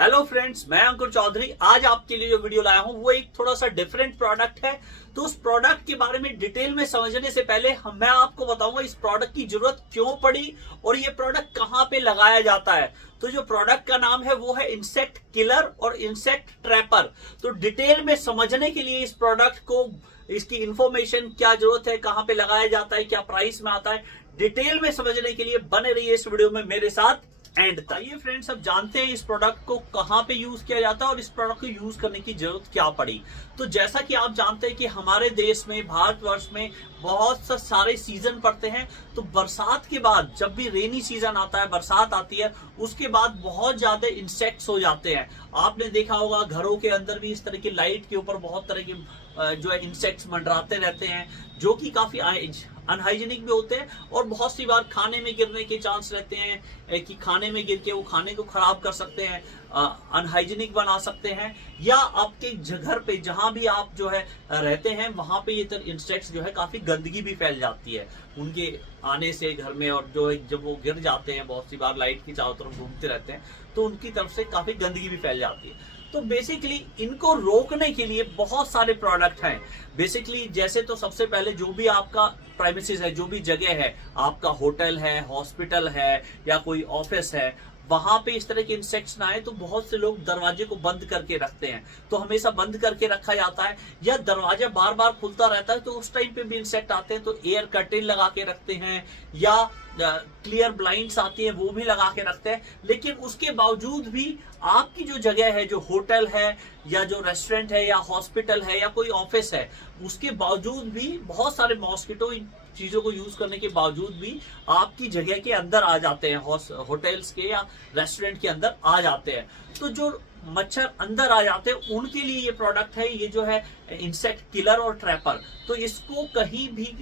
Hello friends, मैं अंकुर चौधरी। आज आपके लिए जो वीडियो लाया हूं वो एक थोड़ा सा डिफरेंट प्रोडक्ट है। तो उस प्रोडक्ट के बारे में डिटेल में समझने से पहले मैं आपको बताऊंगा इस प्रोडक्ट की जरूरत क्यों पड़ी और ये प्रोडक्ट कहां पे लगाया जाता है। तो जो प्रोडक्ट का नाम है वो है इंसेक्ट किलर और इंसेक्ट ट्रैपर। तो डिटेल में समझने के लिए इस प्रोडक्ट को, इसकी इंफॉर्मेशन, क्या जरूरत है, कहां पे लगाया जाता है, क्या प्राइस में आता है, डिटेल में समझने के लिए बने रहिए इस वीडियो में मेरे साथ एंड तक। आइए फ्रेंड्स, अब जानते हैं इस प्रोडक्ट को कहां पे यूज किया जाता है और इस प्रोडक्ट को यूज करने की जरूरत क्या पड़ी। तो जैसा कि आप जानते हैं कि हमारे देश में, भारतवर्ष में बहुत सारे सीजन पड़ते हैं। तो बरसात के बाद, जब भी रेनी सीजन आता है, बरसात आती है, उसके बाद बहुत ज्यादा इंसेक्ट्स हो जाते हैं। आपने देखा होगा घरों के अंदर भी इस तरह की लाइट के ऊपर बहुत तरह के जो है इंसेक्ट्स मंडराते रहते हैं, जो कि काफी अनहाइजीनिक भी होते हैं और बहुत सी बार खाने में गिरने के चांस रहते हैं कि खाने में गिर के वो खाने को खराब कर सकते हैं, अनहाइजीनिक बना सकते हैं, या आपके घर पे जहां भी आप जो है रहते हैं वहां पे ये इंसेक्ट्स जो है काफी गंदगी भी फैल जाती है उनके आने से घर में। और जो है जब वो गिर जाते हैं, बहुत सी बार लाइट की चारों तरफ घूमते रहते हैं, तो उनकी तरफ से काफी गंदगी भी फैल जाती है। तो बेसिकली इनको रोकने के लिए बहुत सारे प्रोडक्ट हैं। बेसिकली जैसे तो सबसे पहले जो भी आपका प्राइमेसिस है, जो भी जगह है, आपका होटल है, हॉस्पिटल है या कोई ऑफिस है, वहां पे इस तरह के इंसेक्ट्स ना आए तो बहुत से लोग दरवाजे को बंद करके रखते हैं। तो हमेशा बंद करके रखा जाता है, या दरवाजा बार बार खुलता रहता है तो उस टाइम पे भी इंसेक्ट आते हैं, तो एयर कर्टेन लगा के रखते हैं, या क्लियर ब्लाइंड्स आती है वो भी लगा के रखते हैं। लेकिन उसके बावजूद भी आपकी जो जगह है, जो होटल है या जो रेस्टोरेंट है या हॉस्पिटल है या कोई ऑफिस है, उसके बावजूद भी बहुत सारे मॉस्किटो इन चीजों को यूज करने के बावजूद भी आपकी जगह के अंदर आ जाते हैं, होटल्स के या रेस्टोरेंट के अंदर आ जाते हैं। तो जो मच्छर अंदर आ जाते हैं उनके लिए ये प्रोडक्ट है, ये जो है इंसेक्ट किलर और ट्रैपर। तो इसको कहीं भी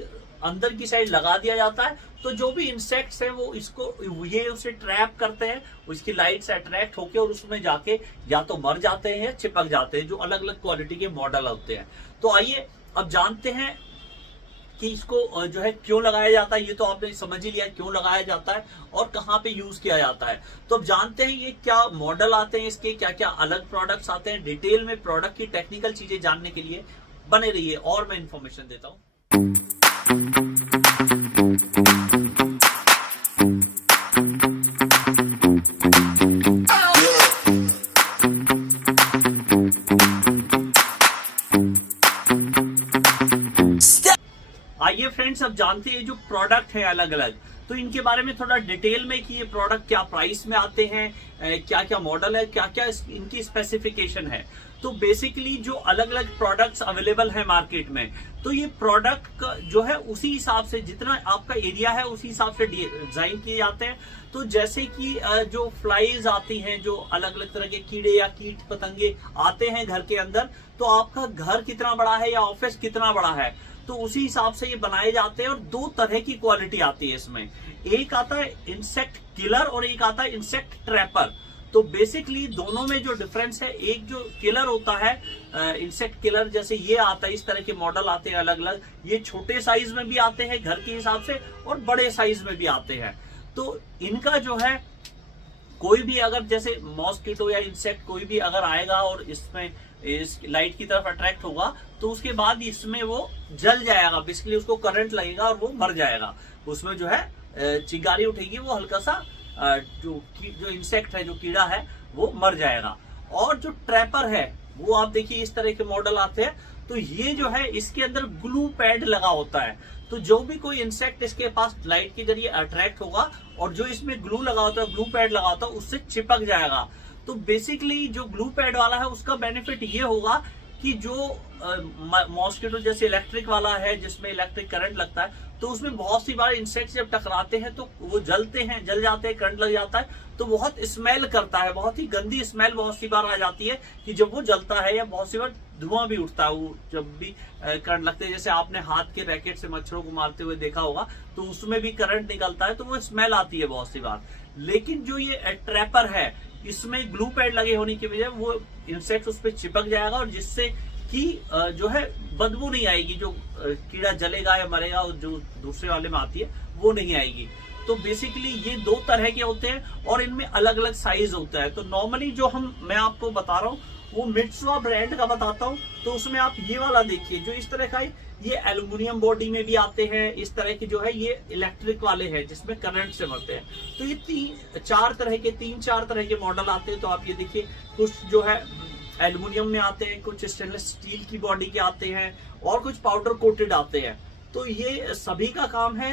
अंदर की साइड लगा दिया जाता है, तो जो भी इंसेक्ट्स हैं वो इसको ये उसे ट्रैप करते हैं, उसकी लाइट से अट्रैक्ट होकर और उसमें जाके या तो मर जाते हैं या चिपक जाते हैं, जो अलग अलग क्वालिटी के मॉडल होते हैं। तो आइए अब जानते हैं कि इसको जो है क्यों लगाया जाता है। ये तो आपने समझ ही लिया क्यों लगाया जाता है और कहाँ पे यूज किया जाता है। तो अब जानते हैं ये क्या मॉडल आते हैं, इसके क्या क्या अलग प्रोडक्ट्स आते हैं। डिटेल में प्रोडक्ट की टेक्निकल चीजें जानने के लिए बने रहिए और मैं इंफॉर्मेशन देता हूँ। आइए फ्रेंड्स, अब जानते हैं जो प्रोडक्ट है अलग अलग, तो इनके बारे में थोड़ा डिटेल में कि ये प्रोडक्ट क्या प्राइस में आते हैं, क्या क्या मॉडल है, क्या क्या इनकी स्पेसिफिकेशन है। तो बेसिकली जो अलग अलग प्रोडक्ट्स अवेलेबल है मार्केट में, तो ये प्रोडक्ट जो है उसी हिसाब से, जितना आपका एरिया है उसी हिसाब से डिजाइन किए जाते हैं। तो जैसे कि जो फ्लाइज आती हैं, जो अलग अलग तरह के कीड़े या कीट पतंगे आते हैं घर के अंदर, तो आपका घर कितना बड़ा है या ऑफिस कितना बड़ा है, तो उसी हिसाब से ये बनाए जाते हैं। और दो तरह की क्वालिटी आती है इसमें, एक आता है इंसेक्ट किलर और एक आता है इंसेक्ट ट्रैपर। तो बेसिकली दोनों में जो डिफरेंस है, एक जो किलर होता है, इंसेक्ट किलर जैसे ये आता है, इस तरह के मॉडल आते हैं अलग अलग। ये छोटे साइज में भी आते हैं घर के हिसाब से और बड़े साइज में भी आते हैं। तो इनका जो है कोई भी अगर जैसे मॉस्किटो या इंसेक्ट कोई भी अगर आएगा और इसमें इस लाइट की तरफ अट्रैक्ट होगा, तो उसके बाद इसमें वो जल जाएगा, बेसिकली उसको करंट लगेगा और वो मर जाएगा। उसमें जो है चिंगारी उठेगी, वो हल्का सा जो इंसेक्ट है, जो कीड़ा है, वो मर जाएगा। और जो ट्रैपर है वो आप देखिए इस तरह के मॉडल आते हैं। तो ये जो है इसके अंदर ग्लू पैड लगा होता है, तो जो भी कोई इंसेक्ट इसके पास लाइट के जरिए अट्रैक्ट होगा और जो इसमें ग्लू लगा होता है, ग्लू पैड लगा होता है, उससे चिपक जाएगा। तो बेसिकली जो ग्लू पैड वाला है उसका बेनिफिट ये होगा कि जो मॉस्किटो जैसे इलेक्ट्रिक वाला है, जिसमें इलेक्ट्रिक करंट लगता है, तो उसमें बहुत सी बार इंसेक्ट जब टकराते हैं तो वो जलते हैं, जल जाते हैं, करंट लग जाता है, तो बहुत स्मेल करता है, बहुत ही गंदी स्मेल बहुत सी बार आ जाती है कि जब वो जलता है, या बहुत सी बार धुआं भी उठता है वो जब भी करंट लगते हैं। जैसे आपने हाथ के रैकेट से मच्छरों को मारते हुए देखा होगा, तो उसमें भी करंट निकलता है, तो वो स्मेल आती है बहुत सी बार। लेकिन जो ये ट्रैपर है, इसमें ग्लू पैड लगे होने की वजह वो इंसेक्ट उस पर चिपक जाएगा और जिससे कि जो है बदबू नहीं आएगी, जो कीड़ा जलेगा या मरेगा और जो दूसरे वाले में आती है वो नहीं आएगी। तो बेसिकली ये 2 तरह के होते हैं और इनमें अलग अलग साइज होता है। तो नॉर्मली जो मैं आपको बता रहा हूँ वो मित्सुआ ब्रांड का बताता हूँ। तो उसमें आप ये वाला देखिए, जो इस तरह का है, ये एल्युमिनियम बॉडी में भी आते हैं। इस तरह के जो है ये इलेक्ट्रिक वाले हैं जिसमें करंट से भरते हैं। तो ये 3-4 तरह के मॉडल आते हैं। तो आप ये देखिए, कुछ जो है एल्युमिनियम में आते हैं, कुछ स्टेनलेस स्टील की बॉडी के आते हैं और कुछ पाउडर कोटेड आते हैं। तो ये सभी का काम है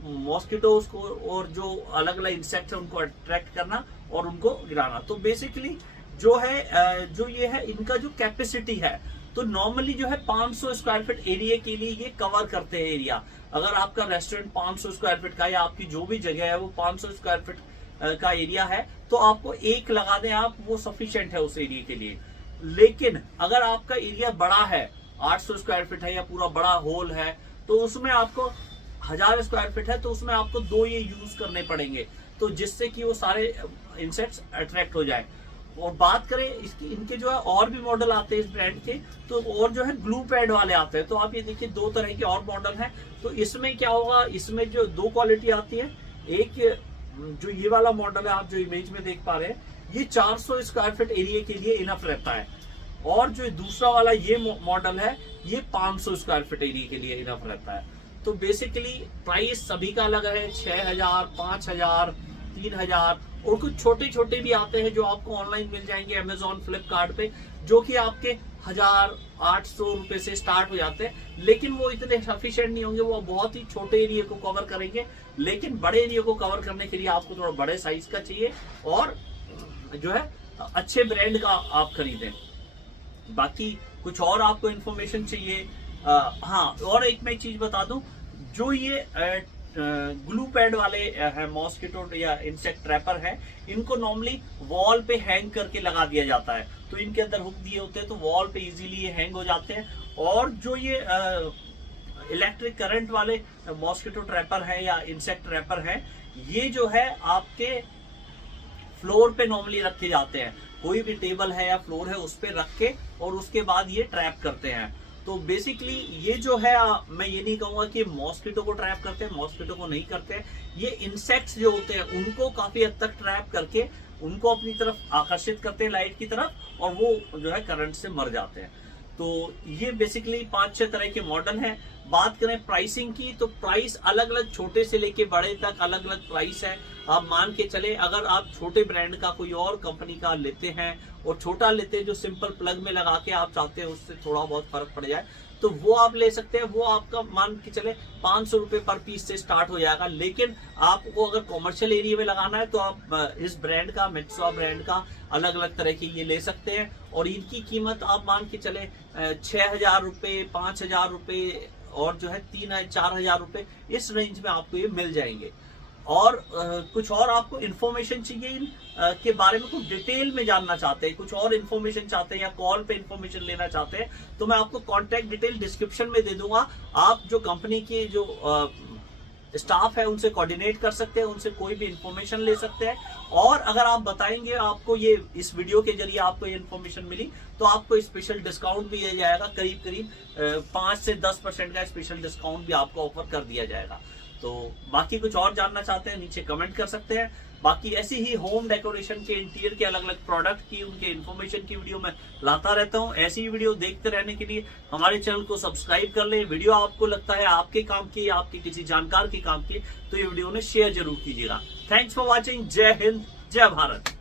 मॉस्किटोज को और जो अलग अलग इंसेक्ट है उनको अट्रैक्ट करना और उनको गिराना। तो बेसिकली जो है जो ये है, इनका जो कैपेसिटी है, तो नॉर्मली जो है 500 स्क्वायर फीट एरिया के लिए ये कवर करते हैं एरिया। अगर आपका रेस्टोरेंट 500 स्क्वायर फीट का या आपकी जो भी जगह है वो 500 स्क्वायर फीट का एरिया है, तो आपको एक लगा दें आप, वो सफिशिएंट है उस एरिया के लिए। लेकिन अगर आपका एरिया बड़ा है, 800 स्क्वायर फीट है या पूरा बड़ा होल है, तो उसमें आपको 1000 स्क्वायर फीट है, तो उसमें आपको 2 ये यूज करने पड़ेंगे, तो जिससे कि वो सारे इंसेक्ट्स अट्रैक्ट हो जाए। और बात करें इनके जो है और भी मॉडल आते हैं इस ब्रांड के, तो और जो है ग्लू पैड वाले आते हैं। तो आप ये देखिए 2 तरह के और मॉडल हैं। तो इसमें क्या होगा, इसमें जो 2 क्वालिटी आती है, एक जो ये वाला मॉडल है आप जो इमेज में देख पा रहे हैं, ये 400 स्क्वायर फीट एरिया के लिए इनफ रहता है। और जो दूसरा वाला ये मॉडल है, ये 500 स्क्वायर फीट एरिया के लिए इनफ रहता है। तो बेसिकली प्राइस सभी का अलग है, 6000, 5000, 3000 और कुछ छोटे छोटे भी आते हैं जो आपको ऑनलाइन मिल जाएंगे अमेजोन, फ्लिपकार्ट पे, जो कि आपके 1800 रुपए से स्टार्ट हो जाते हैं। लेकिन वो इतने सफिशिएंट नहीं होंगे, वो बहुत ही छोटे एरिया को कवर करेंगे। लेकिन बड़े एरिया को कवर करने के लिए आपको थोड़ा बड़े साइज का चाहिए और जो है अच्छे ब्रांड का आप खरीदें। बाकी कुछ और आपको इन्फॉर्मेशन चाहिए, हाँ, और एक मैं चीज बता दूं, जो ये ग्लू पैड वाले है मॉस्किटो या इंसेक्ट ट्रैपर है, इनको नॉर्मली वॉल पे हैंग करके लगा दिया जाता है। तो इनके अंदर हुक दिए होते हैं, तो वॉल पे इजीली ये हैंग हो जाते हैं। और जो ये इलेक्ट्रिक करंट वाले मॉस्किटो ट्रैपर है या इंसेक्ट ट्रैपर है, ये जो है आपके फ्लोर पे नॉर्मली रखे जाते हैं। कोई भी टेबल है या फ्लोर है उस पे रख के और उसके बाद ये ट्रैप करते हैं। तो बेसिकली ये जो है, मैं ये नहीं कहूंगा कि मॉस्किटो को ट्रैप करते हैं, मॉस्किटो को नहीं करते हैं। ये इंसेक्ट्स जो होते हैं उनको काफी हद तक ट्रैप करके उनको अपनी तरफ आकर्षित करते हैं लाइट की तरफ, और वो जो है करंट से मर जाते हैं। तो ये बेसिकली 5-6 तरह के मॉडल हैं। बात करें प्राइसिंग की, तो प्राइस अलग अलग, छोटे से लेके बड़े तक अलग अलग प्राइस है। आप मान के चले, अगर आप छोटे ब्रांड का कोई और कंपनी का लेते हैं और छोटा लेते हैं जो सिंपल प्लग में लगा के आप चाहते हैं उससे थोड़ा बहुत फर्क पड़ जाए, तो वो आप ले सकते हैं। वो आपका मान के चले 500 रुपए पर पीस से स्टार्ट हो जाएगा। लेकिन आपको अगर कॉमर्शियल एरिया में लगाना है तो आप इस ब्रांड का, मित्सुआ ब्रांड का अलग अलग तरह के ये ले सकते हैं। और इनकी कीमत आप मान के चले 6000 रुपए, 5000 रुपए और जो है 3000-4000 रुपए, इस रेंज में आपको ये मिल जाएंगे। और कुछ और आपको इन्फॉर्मेशन चाहिए इन के बारे में, कुछ डिटेल में जानना चाहते हैं, कुछ और इन्फॉर्मेशन चाहते हैं या कॉल पे इन्फॉर्मेशन लेना चाहते हैं, तो मैं आपको कॉन्टैक्ट डिटेल डिस्क्रिप्शन में दे दूंगा। आप जो कंपनी के जो स्टाफ है उनसे कोऑर्डिनेट कर सकते हैं, उनसे कोई भी इन्फॉर्मेशन ले सकते हैं। और अगर आप बताएंगे आपको ये इस वीडियो के जरिए आपको ये इन्फॉर्मेशन मिली, तो आपको स्पेशल डिस्काउंट भी दिया जाएगा। करीब 5 से 10% का स्पेशल डिस्काउंट भी आपको ऑफर कर दिया जाएगा। तो बाकी कुछ और जानना चाहते हैं नीचे कमेंट कर सकते हैं। बाकी ऐसी ही होम डेकोरेशन के, इंटीरियर के अलग अलग प्रोडक्ट की, उनके इन्फॉर्मेशन की वीडियो मैं लाता रहता हूं। ऐसी ही वीडियो देखते रहने के लिए हमारे चैनल को सब्सक्राइब कर लें। वीडियो आपको लगता है आपके काम की, आपके किसी जानकार के काम की, तो ये वीडियो ने शेयर जरूर कीजिएगा। Thanks for watching. जय हिंद, जय भारत।